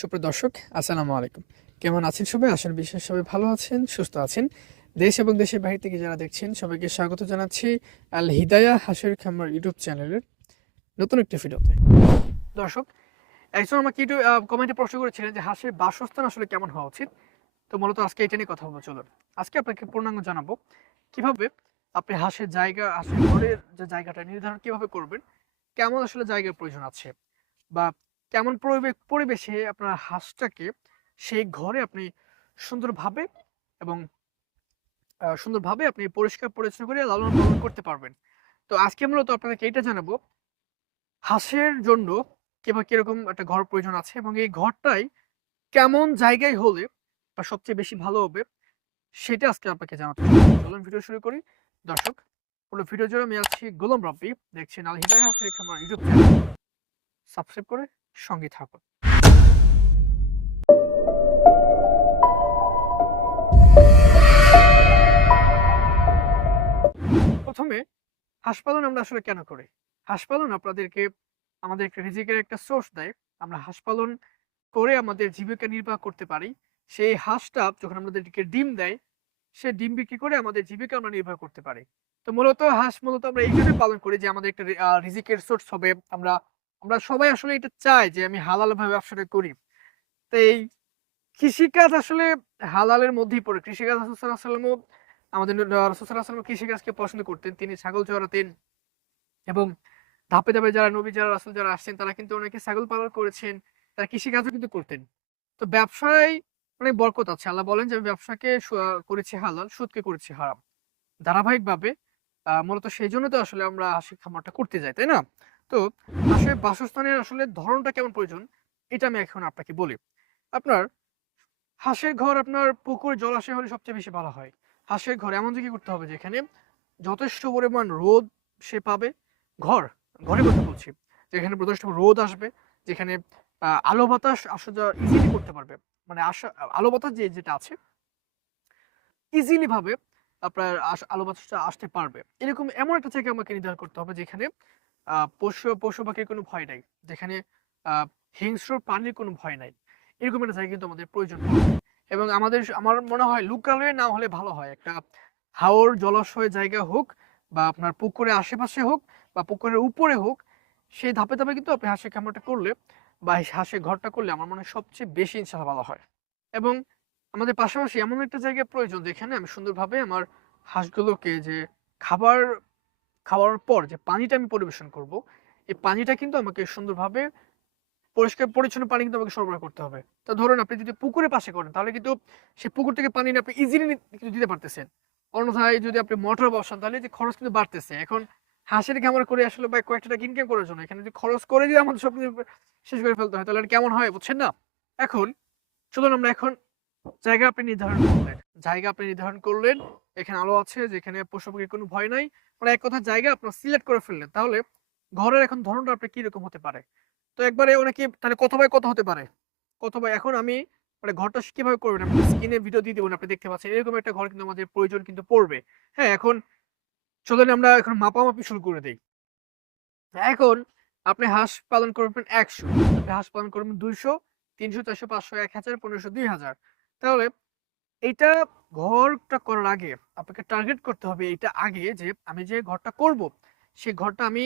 সুপ্রিয় দর্শক, আসসালামু আলাইকুম। কেমন আছেন সবাই? আসলে বিশেষ সবাই ভালো আছেন, সুস্থ আছেন। দেশ এবং দেশের বাইরে থেকে যারা দেখছেন, সবাইকে স্বাগত জানাচ্ছি আল হিদায়া হাসের খামার ইউটিউব চ্যানেলের নতুন একটি ভিডিওতে। দর্শক, একজন আমাকে একটু কমেন্টে প্রশ্ন করেছিলেন যে হাঁসের বাসস্থান আসলে কেমন হওয়া উচিত? তো মূলত আজকে এটা নিয়ে কথা বলব, চলুন। আজকে আপনাকে পূর্ণাঙ্গ জানাব কীভাবে আপনি হাঁসের জায়গা, হাঁসের ঘরের যে জায়গাটা নির্ধারণ কীভাবে করবেন, কেমন আসলে জায়গার প্রয়োজন আছে, বা কেমন পরিবে, পরিবেশে আপনার হাঁসটাকে সেই ঘরে আপনি সুন্দরভাবে এবং সুন্দরভাবে আপনি পরিষ্কার পরিচ্ছন্ন করে লালন পালন করতে পারবেন। তো আজকে মূলত আপনাদেরকে এটা জানাব, হাঁসের জন্য কিংবা কীরকম একটা ঘর প্রয়োজন আছে এবং এই ঘরটাই কেমন জায়গায় হলে বা সবচেয়ে বেশি ভালো হবে, সেটা আজকে আপনাকে জানাতে। চলুন ভিডিও শুরু করি। দর্শক, পুরো ভিডিও জুড়ে আমি আছি গোলাম রব্বি। দেখছেন আল হিদায় হাসের খামার ইউটিউব চ্যানেল। সাবস্ক্রাইব করে সঙ্গে থাকুন প্রথমে হাঁস পালন আমরা আসলে কেন করি? হাঁস পালন আপনাদেরকে, আমাদের একটা রিজিকের একটা সোর্স দেয়। আমরা হাঁস পালন করে আমাদের জীবিকা নির্বাহ করতে পারি। সেই হাঁসটা যখন আমাদেরকে ডিম দেয়, সে ডিম বিক্রি করে আমাদের জীবিকা আমরা নির্বাহ করতে পারি। তো মূলত হাঁস মূলত আমরা এই জন্য পালন করি যে আমাদের একটা রিজিকের সোর্স হবে। আমরা আমরা সবাই আসলে এটা চাই যে আমি হালাল ভাবে ব্যবসাটা করি। তো এই কৃষিকাজ আসলে হালালের মধ্যেই পড়ে। কৃষিকাজ আমাদের রসুলাম কৃষিকাজকে পছন্দ করতেন। তিনি ছাগল চড়াতেন এবং ধাপে ধাপে যারা নবী, যারা রাসুল, যারা আসছেন, তারা কিন্তু অনেকে ছাগল পালন করেছেন, তারা কৃষিকাজও কিন্তু করতেন। তো ব্যবসায় অনেক বরকত আছে। আল্লাহ বলেন যে আমি ব্যবসাকে করেছি হালাল, সুদকে করেছি হারাম। ধারাবাহিকভাবে মূলত সেই জন্য তো আসলে আমরা হাসি খামারটা করতে যাই, তাই না? তো আসলে বাসস্থানের আসলে ধরনটা কেমন প্রয়োজন, এটা আমি এখন আপনাকে বলি। আপনার হাঁসের ঘর আপনার পুকুর জলাশয় হলে সবচেয়ে বেশি ভালো হয়। হাঁসের ঘর এমন দিকে করতে হবে যেখানে যথেষ্ট পরিমাণ রোদ সে পাবে, ঘর ঘরে কথা বলছি, যেখানে যথেষ্ট রোদ আসবে, যেখানে আলো বাতাস আসা যাওয়া ইজিলি করতে পারবে। মানে আসা, আলো বাতাস যে, যেটা আছে ইজিলি ভাবে আপনার আলো বাতাসটা আসতে পারবে। এরকম এমন একটা জায়গা আমাকে নির্ধারণ করতে হবে যেখানে পশু পশু পাখির কোনো ভয় নাই। যেখানে হিংস্র প্রাণীর কোনো ভয় নাই। এরকম একটা জায়গা কিন্তু আমাদের প্রয়োজন এবং আমাদের আমার মনে হয় লোকালয়ে না হলে ভালো হয়। একটা হাওর, জলাশয় জায়গা হোক বা আপনার পুকুরের আশেপাশে হোক বা পুকুরের উপরে হোক, সেই ধাপে ধাপে কিন্তু আপনি হাঁসের খামারটা করলে বা হাঁসের ঘরটা করলে আমার মনে হয় সবচেয়ে বেশি ইনশাল্লাহ ভালো হয়। এবং আমাদের পাশাপাশি এমন একটা জায়গায় প্রয়োজন যেখানে আমি সুন্দরভাবে আমার হাঁসগুলোকে যে খাবার খাওয়ার পর যে পানিটা আমি পরিবেশন করব, এই পানিটা কিন্তু আমাকে সুন্দরভাবে পরিষ্কার পরিচ্ছন্ন পানি কিন্তু আমাকে সরবরাহ করতে হবে। তো ধরুন আপনি যদি পুকুরের পাশে করেন, তাহলে কিন্তু সেই পুকুর থেকে পানি আপনি ইজিলি কিন্তু দিতে পারতেছেন। অন্যথায় যদি আপনি মোটর বসান, তাহলে যে খরচ কিন্তু বাড়তেছে। এখন হাঁসের খামার করে আসলে বা কয়েকটা টাকা ইনকাম করার জন্য, এখানে যদি খরচ করে যদি আমাদের সব কিছু শেষ করে ফেলতে হয়, তাহলে কেমন হয় বুঝছেন না? এখন চলুন আমরা এখন জায়গা আপনি নির্ধারণ করলেন। জায়গা আপনি নির্ধারণ করলেন এখানে আলো আছে, যেখানে পশু পাখির কোনো ভয় নাই। মানে এক কথা জায়গা আপনার সিলেক্ট করে ফেললেন। তাহলে ঘরের এখন ধরনটা আপনি কীরকম হতে পারে? তো একবারে অনেকে তাহলে কত বাই কত হতে পারে? কত বাই? এখন আমি মানে ঘরটা কীভাবে করবেন? আপনি স্ক্রিনে ভিডিও দিয়ে দেবেন আপনি দেখতে পাচ্ছেন। এরকম একটা ঘর কিন্তু আমাদের প্রয়োজন কিন্তু পড়বে। হ্যাঁ এখন চলেন আমরা এখন মাপামাপি শুরু করে দিই। এখন আপনি হাঁস পালন করবেন একশো। হাঁস পালন করবেন দুইশো, তিনশো, চারশো, পাঁচশো, এক হাজার, পনেরোশো, দুই হাজার। তাহলে এইটা ঘরটা করার আগে আপনাকে টার্গেট করতে হবে এটা আগে যে আমি যে ঘরটা করব সেই ঘরটা আমি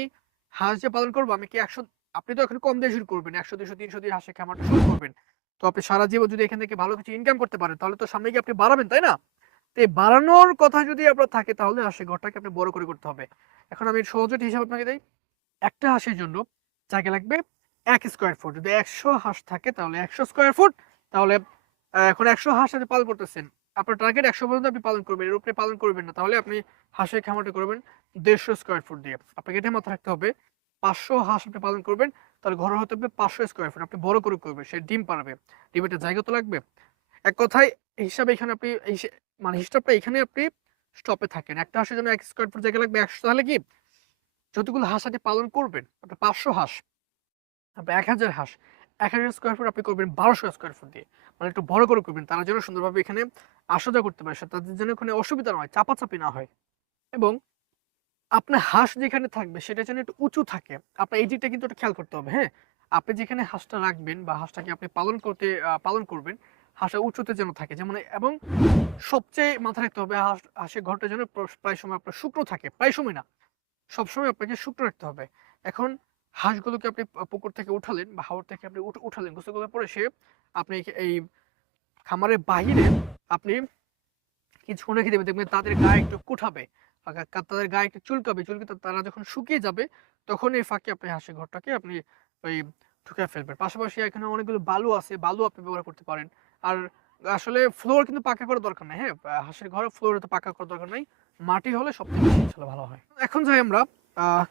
হাঁস যে পালন করব, আমি কি একশো, আপনি তো এখন কম দিয়ে শুরু করবেন, একশো দুশো তিনশো দিয়ে হাঁসের খামারটা শুরু করবেন। তো আপনি সারা জীবন যদি এখান থেকে ভালো কিছু ইনকাম করতে পারেন, তাহলে তো সামনে গিয়ে আপনি বাড়াবেন, তাই না? তো বাড়ানোর কথা যদি আপনার থাকে, তাহলে হাঁসের ঘরটাকে আপনি বড় করে করতে হবে। এখন আমি সহজটি হিসাব আপনাকে দিই, একটা হাঁসের জন্য জায়গা লাগবে এক স্কোয়ার ফুট যদি একশো হাঁস থাকে, তাহলে একশো স্কোয়ার ফুট তাহলে এখন একশো হাঁস আপনি পালন করতেছেন। আপনার টার্গেট একশো পর্যন্ত আপনি পালন করবেন, এর উপরে পালন করবেন না। তাহলে আপনি হাঁসের খামারটা করবেন দেড়শো স্কোয়ার ফুট দিয়ে। আপনাকে এটা মাথায় রাখতে হবে, পাঁচশো হাঁস আপনি পালন করবেন তাহলে ঘর হতে হবে পাঁচশো স্কোয়ার ফুট আপনি বড় করে করবেন, সে ডিম পারবে ডিমের জায়গা তো লাগবে। এক কথায় হিসাবে এখানে আপনি মানে হিসাবটা এখানে আপনি স্টপে থাকেন। একটা হাঁসের জন্য এক স্কোয়ার ফুট জায়গা লাগবে একশো, তাহলে কি? যতগুলো হাঁস আপনি পালন করবেন আপনি পাঁচশো হাঁস আপনি এক হাজার হাঁস এক হাজার স্কোয়ার ফুট আপনি করবেন বারোশো স্কোয়ার ফুট দিয়ে। মানে একটু বড় করে করবেন, তারা যেন সুন্দরভাবে এখানে আসা করতে পারে তাদের যেন কোনো অসুবিধা না হয়, চাপাচাপি না হয়। এবং আপনার হাঁস যেখানে থাকবে, সেটা যেন একটু উঁচু থাকে। আপনার এই দিকটা কিন্তু একটু খেয়াল করতে হবে হ্যাঁ? আপনি যেখানে হাঁসটা রাখবেন বা হাঁসটাকে আপনি পালন করতে পালন করবেন, হাঁসটা উঁচুতে যেন থাকে। যেমন, এবং সবচেয়ে মাথায় রাখতে হবে, হাঁস, হাঁসের ঘরটা যেন প্রায় সময় আপনার শুকনো থাকে, প্রায় সময় না, সবসময় আপনাকে শুকনো রাখতে হবে। এখন হাঁসগুলোকে আপনি পুকুর থেকে উঠালেন বা হাওর থেকে আপনি উঠ- উঠালেন? গোসল করার পরে সে আপনি এই- খামারের বাহিরে আপনি কিছুক্ষণ রেখে দেবেন? দেখবেন তাদের গায়ে একটু কুঠাবে। তাদের গায়ে একটু চুলকাবে। চুলকে তারা যখন শুকিয়ে যাবে, তখন এই ফাঁকে আপনি হাঁসের ঘরটাকে আপনি ওই ঢুকে ফেলবেন। পাশাপাশি এখানে অনেকগুলো বালু আছে। বালু আপনি ব্যবহার করতে পারেন। আর আসলে ফ্লোর কিন্তু পাকা করার দরকার নাই হ্যাঁ? হাঁসের ঘরে ফ্লোর তো পাকা করার দরকার নাই। মাটি হলে সবথেকে ভালো হয়। এখন যাই আমরা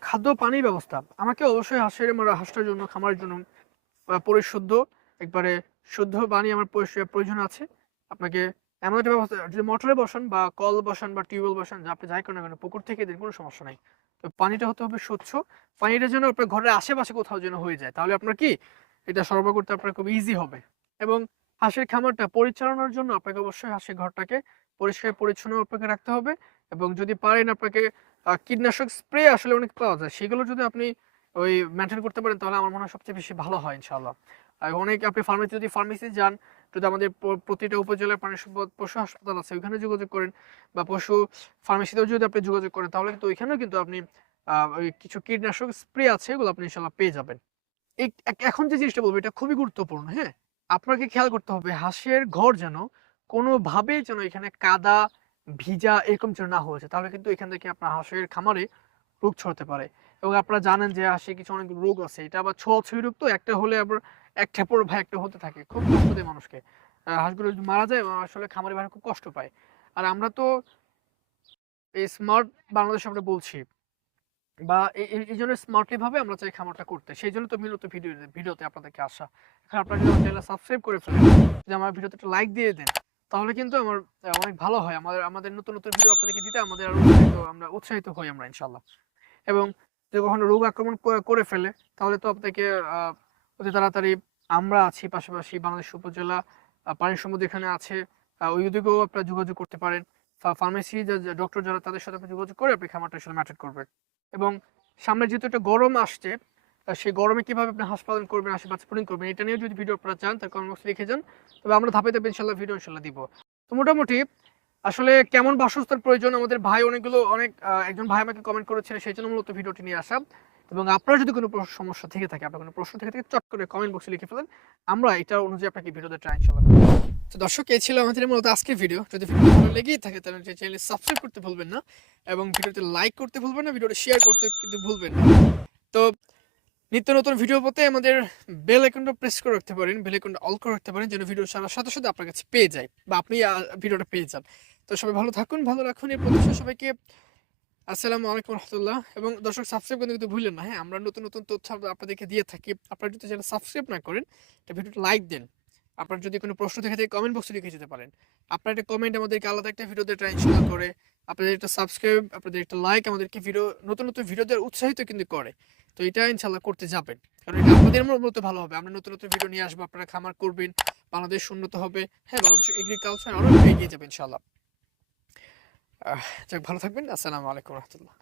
খাদ্য পানির ব্যবস্থা। আমাকে অবশ্যই হাঁসের আমরা হাঁসটার জন্য, খামারের জন্য পরিশুদ্ধ, একবারে শুদ্ধ পানি আমার প্রয়োজন আছে। আপনাকে এমন একটা ব্যবস্থা, যদি মোটরে বসান বা কল বসান বা টিউবওয়েল বসান, যা আপনি যাই করেন না কেন, পুকুর থেকে দেন, কোনো সমস্যা নাই। তো পানিটা হতে হবে স্বচ্ছ। পানিটা যেন আপনার ঘরের আশেপাশে কোথাও যেন হয়ে যায়। তাহলে আপনার কি? এটা সরবরাহ করতে আপনার খুব ইজি হবে। এবং হাঁসের খামারটা পরিচালনার জন্য আপনাকে অবশ্যই হাঁসের ঘরটাকে পরিষ্কার পরিচ্ছন্ন আপনাকে রাখতে হবে। এবং যদি পারেন আপনাকে কীটনাশক স্প্রে আসলে অনেক পাওয়া যায়। সেগুলো যদি আপনি ওই মেনটেন করতে পারেন, তাহলে আমার মনে হয় সবচেয়ে বেশি ভালো হয় ইনশাল্লাহ আর অনেক আপনি ফার্মেসি যদি ফার্মেসি যান, যদি আমাদের প্রতিটা উপজেলার প্রাণী সম্পদ, পশু হাসপাতাল আছে, ওইখানে যোগাযোগ করেন বা পশু ফার্মেসিতেও যদি আপনি যোগাযোগ করেন, তাহলে কিন্তু ওইখানেও কিন্তু আপনি কিছু কীটনাশক স্প্রে আছে, এগুলো আপনি ইনশাল্লাহ পেয়ে যাবেন। এখন যে জিনিসটা বলব, এটা খুবই গুরুত্বপূর্ণ হ্যাঁ? আপনাকে খেয়াল করতে হবে, হাঁসের ঘর যেন কোনোভাবেই যেন এখানে কাদা ভিজা এরকম যেন না হয়েছে তাহলে কিন্তু এখান থেকে আপনার হাঁসের খামারে রোগ ছড়াতে পারে। এবং আপনারা জানেন যে হাঁসে কিছু অনেক রোগ আছে, এটা আবার ছোঁয়াছুঁয়ি রোগ তো, একটা হলে আবার একটা পর ভাই একটা হতে থাকে, খুব কষ্ট দেয় মানুষকে হাঁসগুলো যদি মারা যায় আসলে খামারে বাইরে খুব কষ্ট পায়। আর আমরা তো এই স্মার্ট বাংলাদেশ আমরা বলছি, বা এই জন্য স্মার্টলি ভাবে আমরা চাই খামারটা করতে। সেই জন্য তো মূলত ভিডিও, ভিডিওতে আপনাদেরকে আসা। এখন আপনারা যদি চ্যানেল সাবস্ক্রাইব করে ফেলেন, যদি আমার ভিডিওতে একটা লাইক দিয়ে দেন তাহলে কিন্তু আমার অনেক ভালো হয়। আমাদের আমাদের নতুন নতুন ভিডিও আপনাদেরকে দিতে আমাদের আরও আমরা উৎসাহিত হই আমরা ইনশাল্লাহ এবং যদি কখনো রোগ আক্রমণ করে ফেলে, তাহলে তো আপনাকে অতি তাড়াতাড়ি আমরা আছি পাশাপাশি বাংলাদেশ উপজেলা পানি সম্পদ এখানে আছে। ওই দিকেও আপনারা যোগাযোগ করতে পারেন। ফার্মেসি ডক্টর যারা তাদের সাথে যোগাযোগ করে আপনি খামারটা আসলে ম্যাটার করবেন। এবং সামনে যেহেতু একটা গরম আসছে সেই গরমে কীভাবে আপনি হাঁস পালন করবেন বাচ্চা পালন করবেন, এটা নিয়ে যদি ভিডিও আপনারা চান তার কমেন্ট বক্সে লিখে যান। তবে আমরা ধাপে ধাপে ইনশাল্লাহ ভিডিও ইনশাল্লাহ দিব। তো মোটামুটি, আসলে কেমন বাসস্থান প্রয়োজন? আমাদের ভাই অনেকগুলো, অনেক একজন ভাই আমাকে কমেন্ট করেছিলেন সেই জন্য মূলত ভিডিওটি নিয়ে আসা। এবং আপনার যদি কোনো সমস্যা থেকে থাকে, আপনার কোনো প্রশ্ন থেকে থাকে, চট করে কমেন্ট বক্সে লিখে ফেলেন। আমরা এটা অনুযায়ী আপনাকে ভিডিওতে ট্রাই ইনশাল্লাহ তো দর্শক, এই ছিল আমাদের মূলত আজকের ভিডিও যদি ভিডিও ভালো লেগেই থাকে, তাহলে চ্যানেলে সাবস্ক্রাইব করতে ভুলবেন না, এবং ভিডিওতে লাইক করতে ভুলবেন না ভিডিওটা শেয়ার করতে কিন্তু ভুলবেন না। তো নিত্য নতুন ভিডিও পেতে আমাদের বেল আইকনটা প্রেস করে রাখতে পারেন বেল আইকনটা অল করে রাখতে পারেন, যেন ভিডিও সারার সাথে সাথে আপনার কাছে পেয়ে যায় বা আপনি ভিডিওটা পেয়ে যান। তো সবাই ভালো থাকুন, ভালো রাখুন। এই প্রতিষ্ঠা সবাইকে আসসালামু আলাইকুম রহমতুল্লাহ। এবং দর্শক সাবস্ক্রাইব করতে কিন্তু ভুললেন না। হ্যাঁ আমরা নতুন নতুন তথ্য আপনাদেরকে দিয়ে থাকি। আপনারা যদি চ্যানেল সাবস্ক্রাইব না করেন এটা ভিডিওটা লাইক দেন। আপনার যদি কোনো প্রশ্ন থেকে থাকে কমেন্ট বক্সে লিখে যেতে পারেন। আপনার একটা কমেন্ট আমাদেরকে আলাদা একটা ভিডিওতে ট্রান্সফার করে, আপনাদের একটা সাবস্ক্রাইব আপনাদের একটা লাইক আমাদেরকে ভিডিও নতুন নতুন ভিডিও দেওয়ার উৎসাহিত কিন্তু করে। তো এটা ইনশাল্লাহ করতে যাবেন। কারণ এটা আপনাদের মূলত ভালো হবে। আমরা নতুন নতুন ভিডিও নিয়ে আসব, আপনারা খামার করবেন, বাংলাদেশ উন্নত হবে হ্যাঁ বাংলাদেশ এগ্রিকালচার আরও এগিয়ে যাবে ইনশাল্লাহ। যাক, ভালো থাকবেন। আসসালামু আলাইকুম রহমতুল্লাহ।